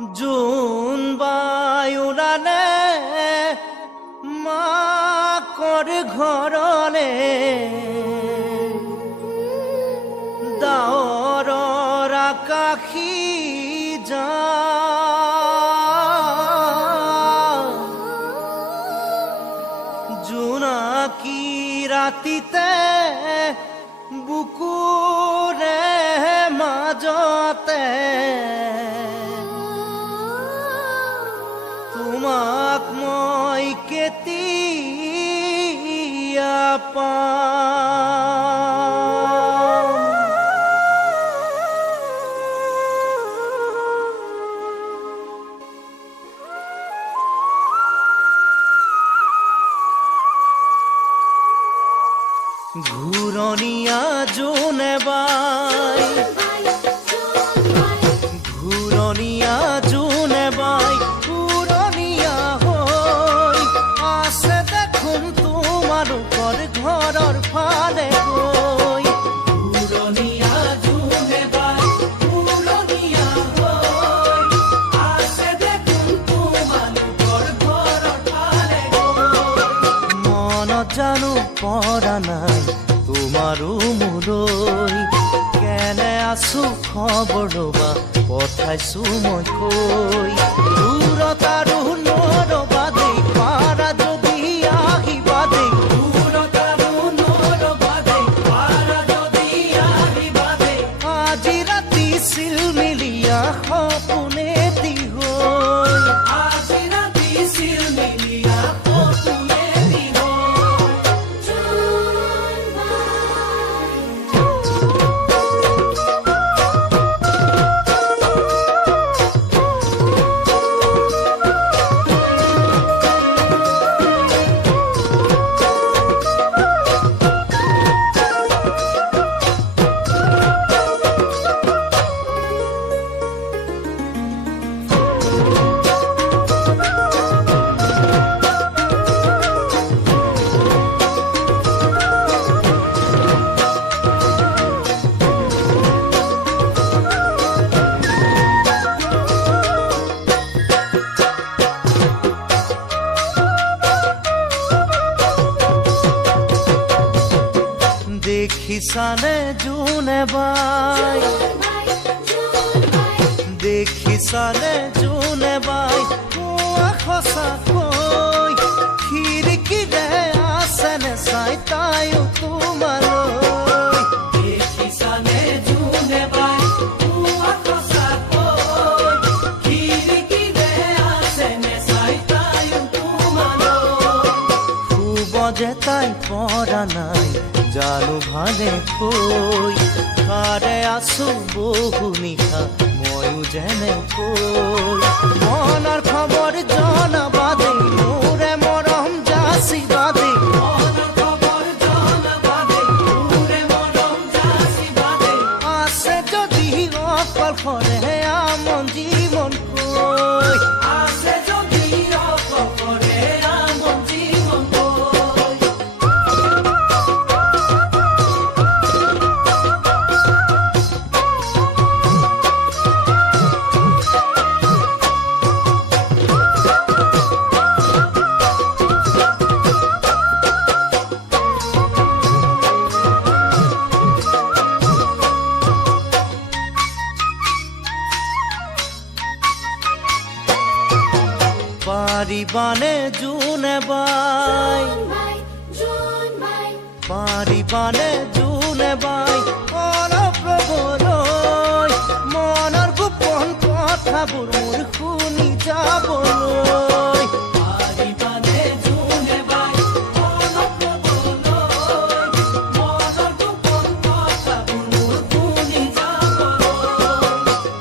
জোন বায়ুৰানে মাকৰ ঘৰলে ডাৱৰৰ আকাশী জোনাকী ৰাতিতে বুকুৰে মাজতে তোমাক মই কেতিয়া পাম। ঘূৰণীয়া জোনে বাই ঘূৰণীয়া জোনে বাই পুৰণীয়া হৈ আছে দেখোন তোমালোকৰ ঘৰৰ ফালে গৈ। ঘূৰণীয়া জোনে বাই পুৰণীয়া হৈ আছে দেখোন তোমালোকৰ ঘৰৰ ফালে গৈ। মনত জানো পৰা নাই তোমাৰো মোলৈ, কেনে আছো খবৰ ল'বা পঠাইছো মই কৈ। দূৰত আৰু নৰবা দেই, পাৰা যদি আহিবা দেই। দূৰত আৰু নৰবা দেই, পাৰা যদি আহিবা দেই। আজি ৰাতি চিলমিলীয়া সপোনেদি হৈ, আজি ৰাতি চিলমিলীয়া সপোনেদি হৈ। দেখিছানে জোনে বাই, দেখিছানে জোনে বাই কোৱা সঁচাকৈ, খিৰিকীৰে আছেনে চাই তাইও তোমালৈ। দেখিছানে জোনে বাই কোৱা সঁচাকৈ, খিৰিকীৰে আছেনে চাই তাইও তোমালৈ। শুব যে তাই পৰা নাই জানো ভালে কৈ, তাৰে আছো বহু নিশা ময়ো যেনেকৈ। মনৰ খবৰ জনাবা দেই, মোৰে মৰম যাচিবা দেই। মনৰ খবৰ জনাবা দেই, মোৰে মৰম যাচিবা দেই। আছে যদি অকলশৰে আমন জীৱন কৈ, আছে যদি অকলশৰে আমন জীৱন কৈ। পাৰিবানে জোনে বাই, পাৰিবানে জোনে বাই অলপ ৰ'বলৈ, মনৰ গোপন কথাবোৰ মোৰ শুনি যাবলৈ। পাৰিবানে জোনে বাই অলপ ৰ'বলৈ, মনৰ গোপন কথাবোৰ মোৰ শুনি যাবলৈ।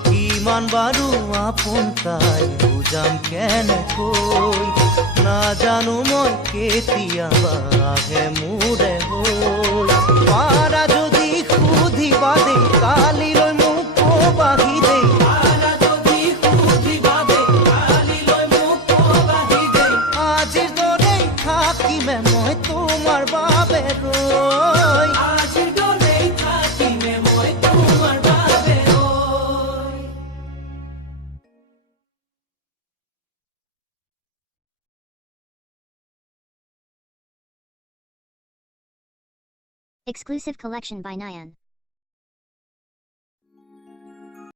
কিমান বাৰু আপোন তাই বুজাম কেনেকৈ, নাজানো মই কেতিয়াবা আহে মোৰে হৈ। পাৰা যদি সুধিবা দেই, কালিলৈ মোক ক'বাহি দেই। পাৰা যদি সুধিবা দেই, কালিলৈ মোক ক'বাহি দেই। আজিৰ দৰেই থাকিমে মই তোমাৰ বাবে ৰৈ। আজিৰ Exclusive collection by Nyan.